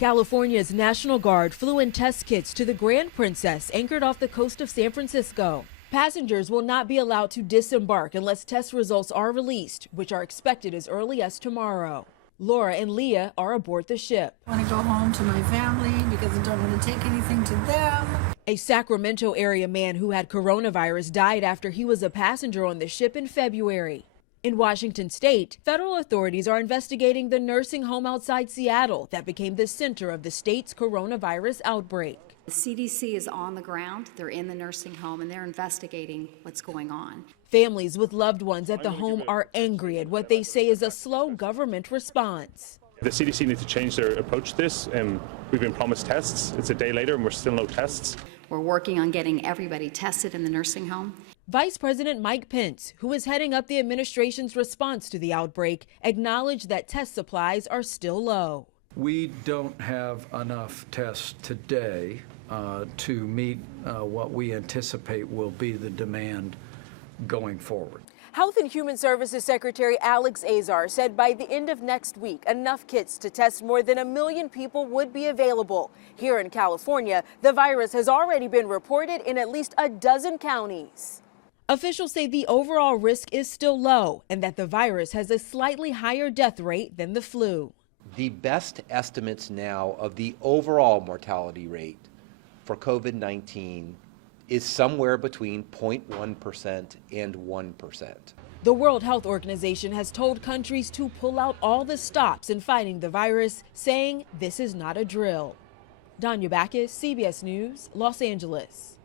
California's National Guard flew in test kits to the Grand Princess anchored off the coast of San Francisco. Passengers will not be allowed to disembark unless test results are released, which are expected as early as tomorrow. Laura and Leah are aboard the ship. I want to go home to my family because I don't want to take anything to them. A Sacramento area man who had coronavirus died after he was a passenger on the ship in February. In Washington state, federal authorities are investigating the nursing home outside Seattle that became the center of the state's coronavirus outbreak. The CDC is on the ground, they're in the nursing home, and they're investigating what's going on. Families with loved ones at the home are angry at what they say is a slow government response. The CDC needs to change their approach to this. We've been promised tests. It's a day later and we're still no tests. We're working on getting everybody tested in the nursing home. Vice President Mike Pence, who is heading up the administration's response to the outbreak, acknowledged that test supplies are still low. We don't have enough tests today to meet what we anticipate will be the demand going forward. Health and Human Services Secretary Alex Azar said by the end of next week, enough kits to test more than 1 million people would be available. Here in California, the virus has already been reported in at least a dozen counties. Officials say the overall risk is still low and that the virus has a slightly higher death rate than the flu. The best estimates now of the overall mortality rate for COVID-19 is somewhere between 0.1% and 1%. The World Health Organization has told countries to pull out all the stops in fighting the virus, saying this is not a drill. Danya Backus, CBS News, Los Angeles.